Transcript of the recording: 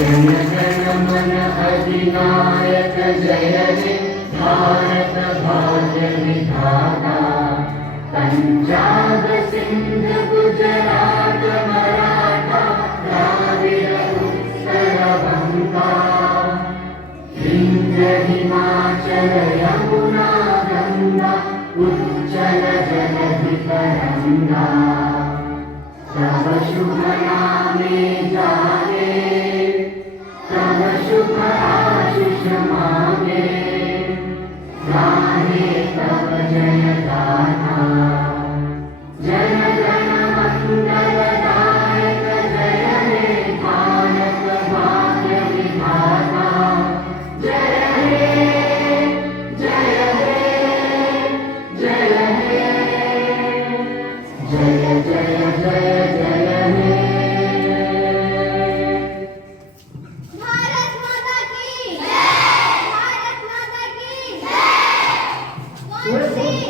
जन गण मन अधिनायक जय हे भारत भाग्य विधाता। पंजाब सिंध गुजरात मराठा द्राविड़ उत्कल बंगा। विंध्य हिमाचल यमुना गंगा उच्चल जलधि तरंगा। तव शुभ नामे जागे तव शुभ आशीष मांगे। गाहे तव जय गाथा जन गण मंगलदायक जय हे भारत भाग्य विधाता। जय हे जय हे जय हे जय जय जय जय हे। भारत माता की जय। भारत माता की जय।